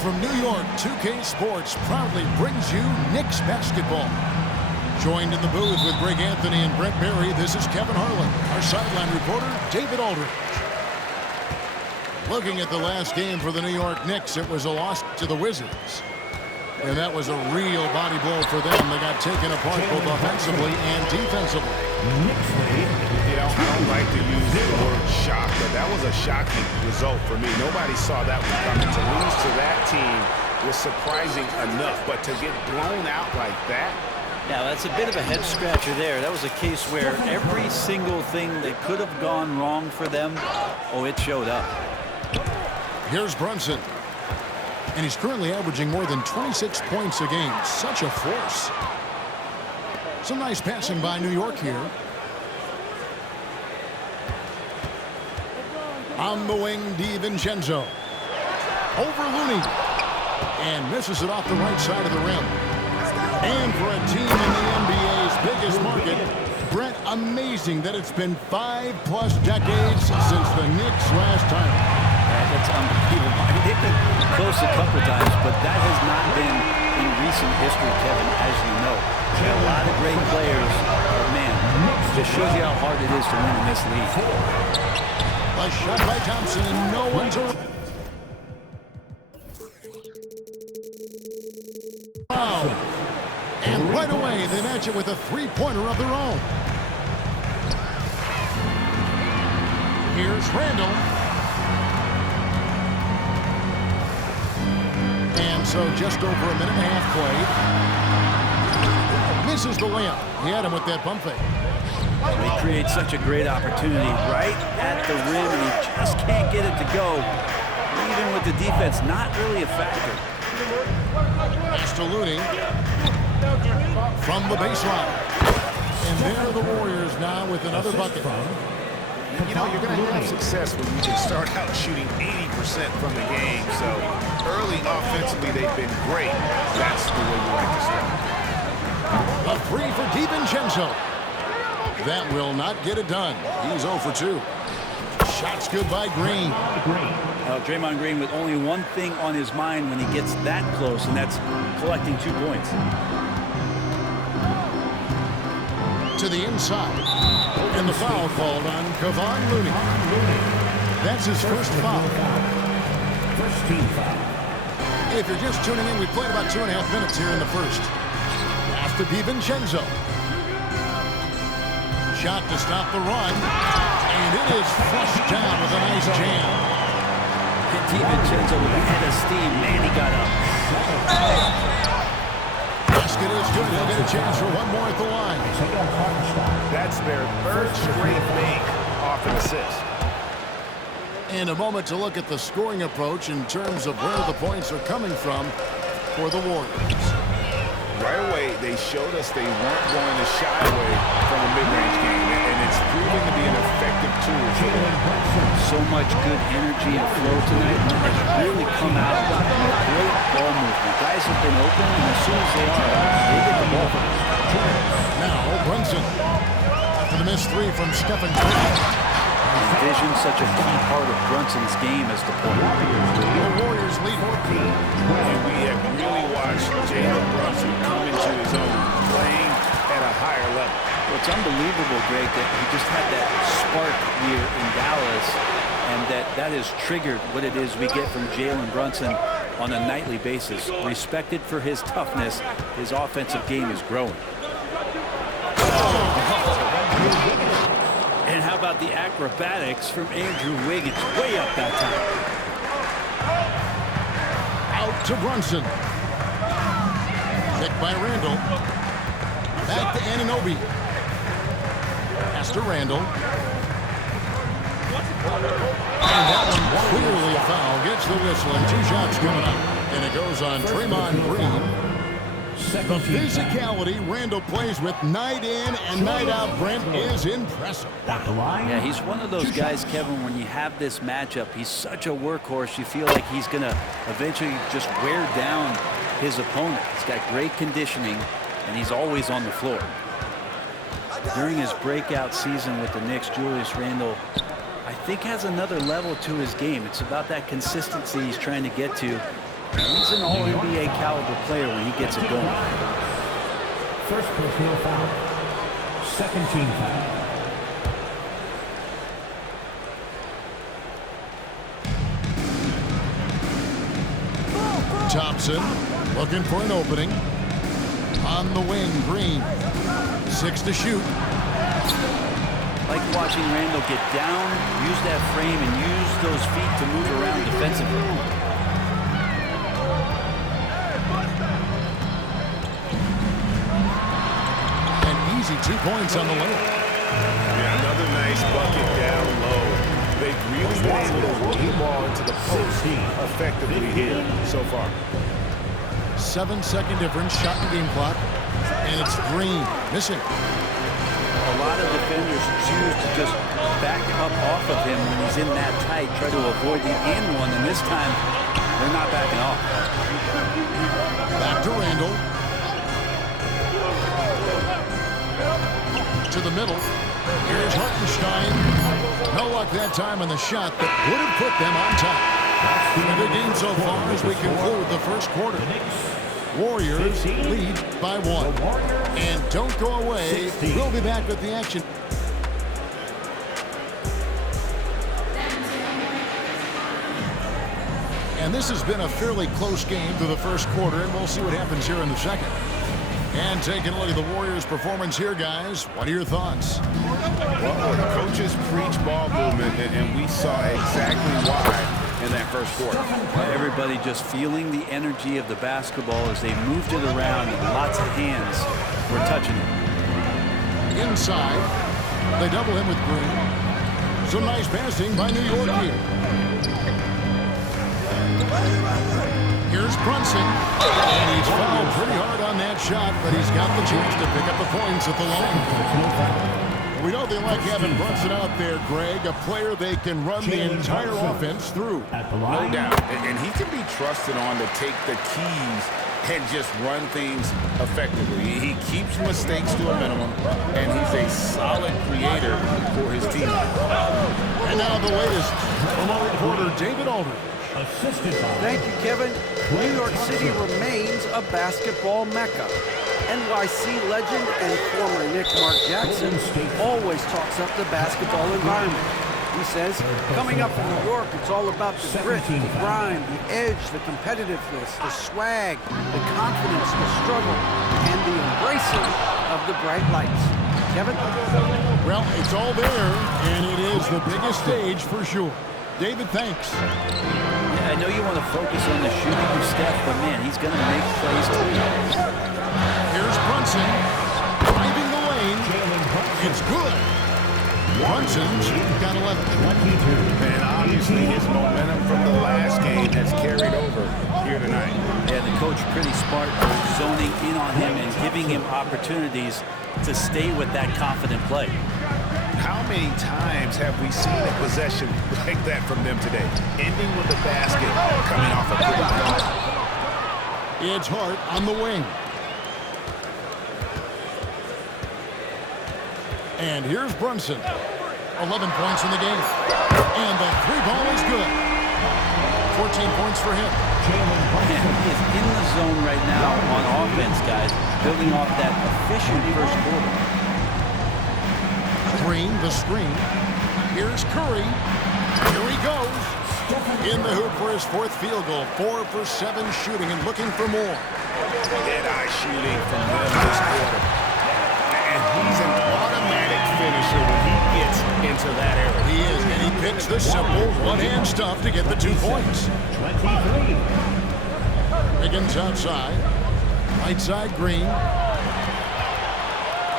from New York, 2K Sports proudly brings you Knicks basketball. Joined in the booth with Greg Anthony and Brent Berry, this is Kevin Harlan. Our sideline reporter, David Aldridge. Looking at the last game for the New York Knicks, it was a loss to the Wizards. And that was a real body blow for them. They got taken apart both offensively and defensively. You know, I don't like to use the word shock, but that was a shocking result for me. Nobody saw that one coming. To lose to that team was surprising enough, but to get blown out like that. Yeah, that's a bit of a head scratcher there. That was a case where every single thing that could have gone wrong for them, it showed up. Here's Brunson. And he's currently averaging more than 26 points a game. Such a force. Some nice passing by New York here. On the wing, DiVincenzo. Over Looney. And misses it off the right side of the rim. And for a team in the NBA's biggest market, Brent, amazing that it's been 5+ decades since the Knicks last time. That's unbelievable. I mean, they've been close a couple times, but that has not been in recent history, Kevin, as you know. Got a lot of great players, but man, just shows you how hard it is to win in this league. A shot by Thompson, and no one's around. And right away, they match it with a three-pointer of their own. Here's Randall. And so just over a minute and a half played. Misses the layup. He had him with that pump fake. He creates such a great opportunity right at the rim, and he just can't get it to go. Even with the defense, not really a factor. Pass to Looney from the baseline. And there are the Warriors now with another bucket. You know, you're going to have success when you can start out shooting 80% from the game. So early offensively, they've been great. That's the way you like to start. A three for DiVincenzo. That will not get it done. He's 0 for 2. Shots good by Green. Draymond Green with only one thing on his mind when he gets that close, and that's collecting 2 points. To the inside. And the foul called on Kevon Looney. That's his first foul. First team foul. If you're just tuning in, we played about 2.5 minutes here in the first. Pass to DiVincenzo. Shot to stop the run. And it is flushed down with a nice jam. DiVincenzo with a head of steam. Man, he got up. Basket is good. He'll get a chance for one more at the line. That's their third straight make off an assist. And a moment to look at the scoring approach in terms of where the points are coming from for the Warriors. Right away, they showed us they weren't going to shy away from a mid-range game, and it's proving to be an effective tool for them. So much good energy and flow tonight. It's really come out with great ball movement. Guys have been open, and as soon as they are, they get the ball. Now, Brunson. After the missed three from Stephen Curry. Vision such a key part of Brunson's game as the point. The Warriors lead 14. And we have really watched Jalen Brunson come into his own, playing at a higher level. Well, it's unbelievable, Greg, that he just had that spark here in Dallas, and that has triggered what it is we get from Jalen Brunson on a nightly basis. Respected for his toughness, his offensive game is growing. And how about the acrobatics from Andrew Wiggins? Way up that time. Out to Brunson. Picked by Randall. Back to Anunoby. Pass to Randall. And that one clearly a foul. Gets the whistle and 2 shots coming up. And it goes on Draymond Green. The physicality Randall plays with night in and night out, Brent, is impressive. Yeah, he's one of those guys, Kevin, when you have this matchup, he's such a workhorse. You feel like he's going to eventually just wear down his opponent. He's got great conditioning, and he's always on the floor. During his breakout season with the Knicks, Julius Randle, I think, has another level to his game. It's about that consistency he's trying to get to. He's an all-NBA caliber player when he gets it going. First personal foul. Second team foul. Thompson looking for an opening. On the wing, Green. 6 to shoot. Like watching Randall get down, use that frame, and use those feet to move around defensively. An easy 2 points on the layup. Yeah, another nice bucket down low. They've really been able to work the ball into the post effectively here so far. 7-second difference, shot and game clock. And it's Green, missing. A lot of defenders choose to just back up off of him when he's in that tight, try to avoid the and one, and this time they're not backing off. Back to Randall. To the middle. Here's Hartenstein. No luck that time on the shot that would have put them on top. A good game so far as we conclude the first quarter. Warriors lead by 1. And don't go away. We'll be back with the action. And this has been a fairly close game through the first quarter, and we'll see what happens here in the second. And taking a look at the Warriors' performance here, guys. What are your thoughts? Well, the coaches preach ball movement, and we saw exactly why in that first quarter. Everybody just feeling the energy of the basketball as they moved it around, and lots of hands were touching it. Inside, they double him with Green. Some nice passing by New York here. Here's Brunson, and he's fouled pretty hard on that shot, but he's got the chance to pick up the points at the line. We know they like having Brunson out there, Greg, a player they can run the entire offense through. No doubt, and he can be trusted on to take the keys and just run things effectively. He keeps mistakes to a minimum, and he's a solid creator for his team. And now the latest from our reporter, David Aldridge. Thank you, Kevin. New York City remains a basketball mecca. NYC legend and former Knick Mark Jackson always talks up the basketball environment. He says, coming up from New York, it's all about the grit, the grind, the edge, the competitiveness, the swag, the confidence, the struggle, and the embracing of the bright lights. Kevin? Well, it's all there, and it is the biggest stage for sure. David, thanks. Yeah, I know you want to focus on the shooting of Steph, but man, he's going to make plays too. Here's Brunson, driving the lane. It's good. Brunson's got 11. And obviously his momentum from the last game has carried over here tonight. Yeah, the coach pretty smart, zoning in on him and giving him opportunities to stay with that confident play. How many times have we seen a possession like that from them today? Ending with a basket, coming off a pretty pass. It's Hart on the wing. And here's Brunson. 11 points in the game. And the 3-ball is good. 14 points for him. Man, he is in the zone right now on offense, guys, building off that efficient first quarter. Green, the screen. Here's Curry. Here he goes. In the hoop for his 4th field goal. 4 for 7 shooting and looking for more. Dead-eye shooting from them this quarter. And he's an automatic finisher when he gets into that area. He is, and he picks the simple one-hand stuff to get the 2 points. 23. Higgins outside. Right side, Green.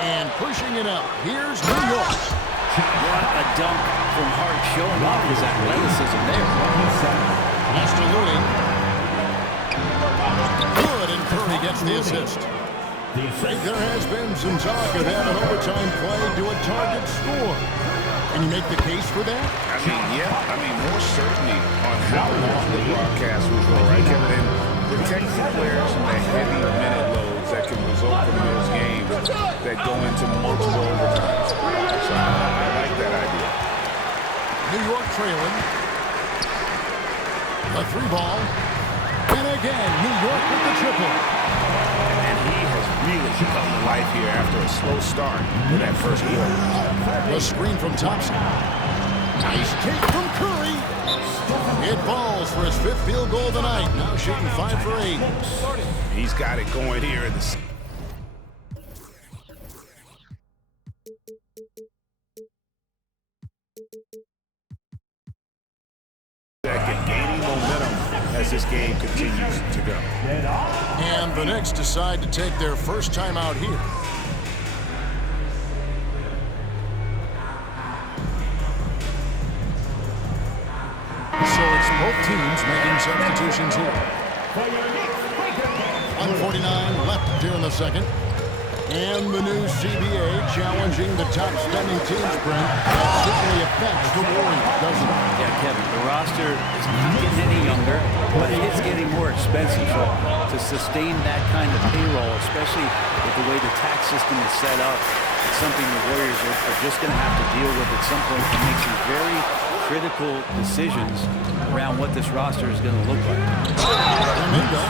And pushing it up. Here's New York. What a dunk from Hart, showing off his athleticism there. Pass to Looney. Good, and Curry gets the assist. There has been some talk of having overtime play to a target score. Can you make the case for that? More certainty on how long the broadcast will go, right, Kevin? And protecting players from the heavy minute loads that can result from those games that go into multiple overtimes. So I like that idea. New York trailing. A 3-ball. And again, New York with the triple. And he has really come to life here after a slow start in that first quarter. The screen from Thompson. Nice take from Curry. It falls for his 5th field goal of the night. Now shooting 5 for 8. He's got it going here in the second, gaining momentum as this game continues to go. And the Knicks decide to take their first time out here. So it's both teams making substitutions here. 1:49 left here in the second. And the new CBA challenging the top spending teams, Brent. That certainly affects the Warriors, doesn't it? Yeah, Kevin, the roster is not getting any younger, but it's getting more expensive. So to sustain that kind of payroll, especially with the way the tax system is set up, it's something the Warriors are just going to have to deal with at some point to make some very critical decisions around what this roster is going to look like. Domingo.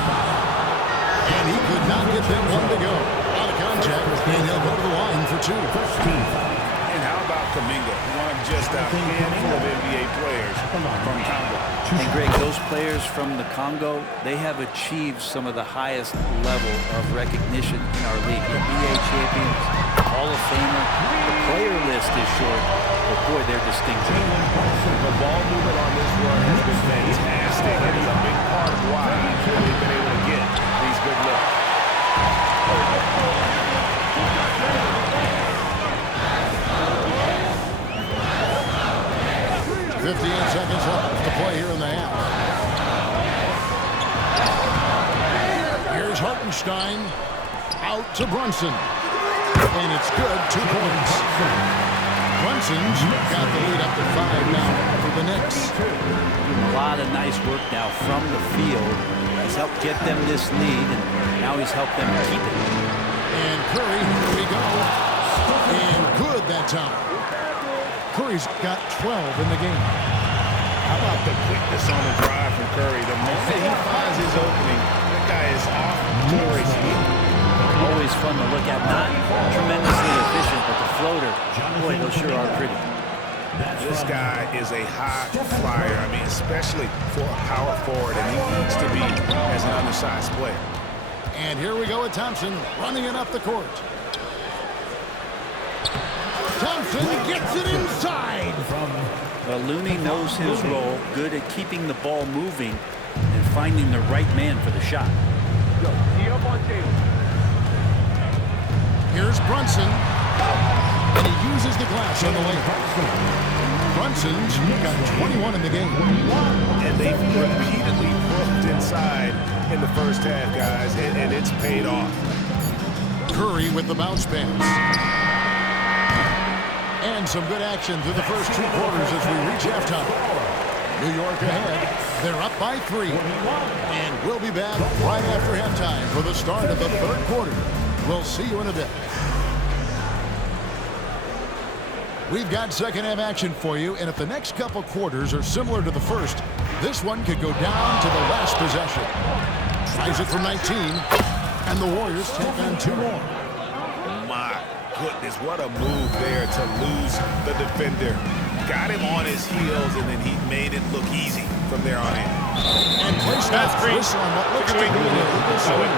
And he could not get that one to go. Out of contact, and he'll go to the line for 2. And how about Kuminga, one of just a handful of NBA players from Congo? And Greg, those players from the Congo, they have achieved some of the highest level of recognition in our league. NBA champions, Hall of Famer. The player list is short, but boy, they're distinctive. The ball movement on this run has been fantastic, and is a big part of why they've been able to get these good looks. 58 seconds left to play here in the half. Here's Hartenstein. Out to Brunson. And it's good. 2 points. Brunson's got the lead up to 5 now for the Knicks. A lot of nice work now from the field. He's helped get them this lead, and now he's helped them keep it. And Curry, here we go. And good that time. Curry's got 12 in the game. How about the quickness on the drive from Curry? The moment he finds his opening, that guy is off to the races. Always fun to look at. Not tremendously efficient, but the floater, boy, those sure are pretty. This guy is a high flyer. I mean, especially for a power forward, and he needs to be as an undersized player. And here we go with Thompson running it up the court. Thompson gets it inside. Well, Looney knows his role, good at keeping the ball moving and finding the right man for the shot. Here's Brunson. And he uses the glass on the layup. Brunson's got 21 in the game. And they've repeatedly broke inside in the first half, guys, and it's paid off. Curry with the bounce pass. And some good action through the first 2 quarters as we reach halftime. New York ahead. They're up by 3. And we'll be back right after halftime for the start of the 3rd quarter. We'll see you in a bit. We've got second half action for you, and if the next couple quarters are similar to the first, this one could go down to the last possession. Tries it from 19, and the Warriors take on 2 more. My goodness, what a move there to lose the defender. Got him on his heels, and then he made it look easy from there on in. And placed that whistle on what looks to be an illegal swing.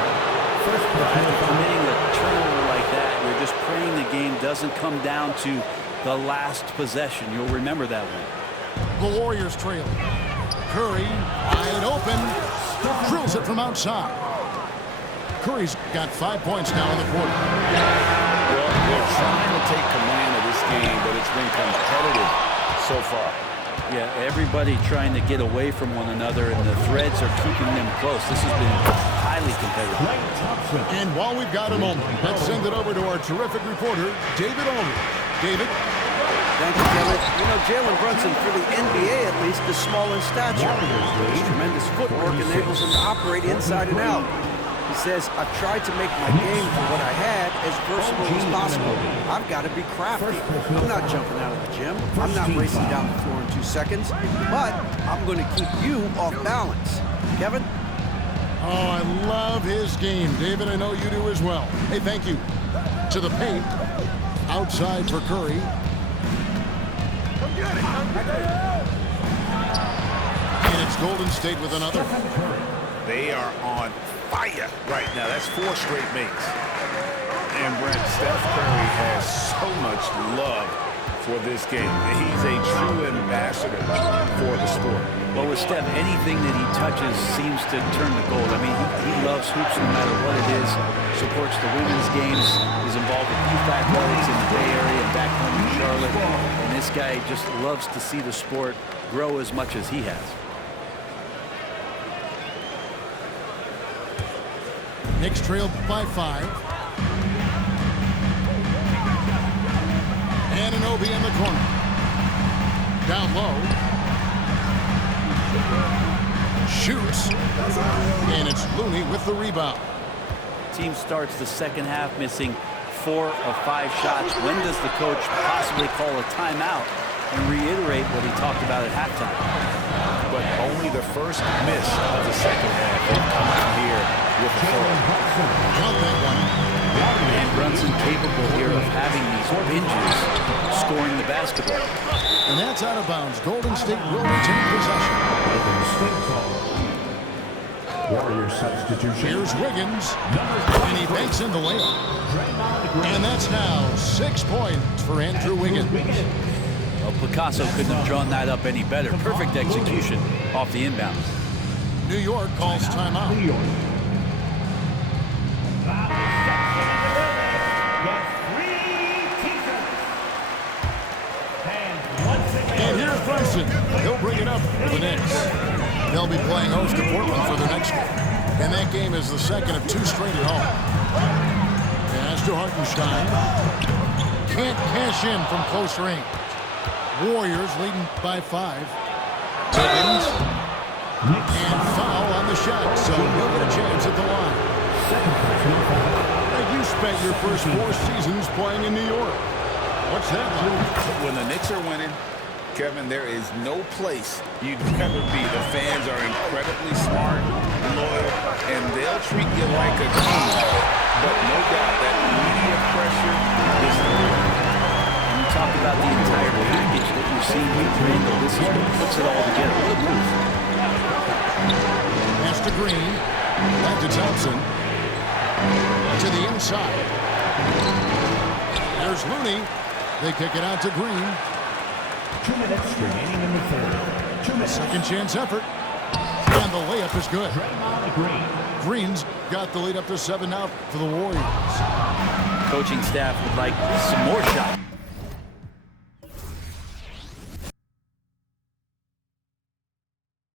After committing a turnover like that, you're just praying the game doesn't come down to the last possession. You'll remember that one. The Warriors trail. Curry, wide open, drills it from outside. Curry's got 5 points now in the quarter. Well, they're trying to take command of this game, but it's been competitive so far. Yeah, everybody trying to get away from one another, and the threads are keeping them close. This has been highly competitive. And while we've got a moment, let's send it over to our terrific reporter, David Aldridge. David? Thank you, Kevin. You know, Jalen Brunson, for the NBA at least, is small in stature. His tremendous footwork enables him to operate inside and out. He says, I've tried to make my game for what I had as versatile as possible. I've got to be crafty. I'm not jumping out of the gym. I'm not racing down the floor in 2 seconds. But I'm going to keep you off balance. Kevin? Oh, I love his game. David, I know you do as well. Hey, thank you. To the paint. Outside for Curry. And it's Golden State with another. They are on fire right now. That's 4 straight makes. And Brent, Steph Curry has so much love for this game. He's a true ambassador for the sport. Well, with Steph, anything that he touches seems to turn to gold. I mean, he loves hoops no matter what it is, supports the women's games, is involved with youth athletics in the Bay Area and back home in Charlotte. And this guy just loves to see the sport grow as much as he has. Knicks trail by 5. Anunoby in the corner. Down low. Shoots. And it's Looney with the rebound. Team starts the second half missing 4 of 5 shots. When does the coach possibly call a timeout and reiterate what he talked about at halftime? But only the first miss of the second half. They come out here with a foul. Count that one. And Brunson capable here of having these binges, scoring the basketball. And that's out of bounds. Golden State will retain possession. Warrior substitution. Here's Wiggins. And he banks in the layup. And that's now 6 points for Andrew Wiggins. Well, Picasso couldn't have drawn that up any better. Perfect execution off the inbound. New York calls timeout. New York. And here's Brunson. He'll bring it up for the Knicks. They'll be playing host to Portland for their next game. And that game is the second of 2 straight at home. Pass to Hartenstein. Can't cash in from close range. Warriors leading by 5. Wiggins. And foul on the shot, so he'll get a chance at the line. Hey, you spent your first 4 seasons playing in New York. What's that like? When the Knicks are winning, Kevin, there is no place you'd rather be. The fans are incredibly smart, loyal, and they'll treat you like a king. But no doubt that media pressure is real. And you talk about the entire package that you've seen with Randall. This is what puts it all together. What a move. Pass to Green. Back to Thompson. To the inside. There's Looney. They kick it out to Green. 2 minutes remaining in the third. 2 minutes. Second chance effort. And the layup is good. Green. Green's got the lead up to 7 now for the Warriors. Coaching staff would like some more shots.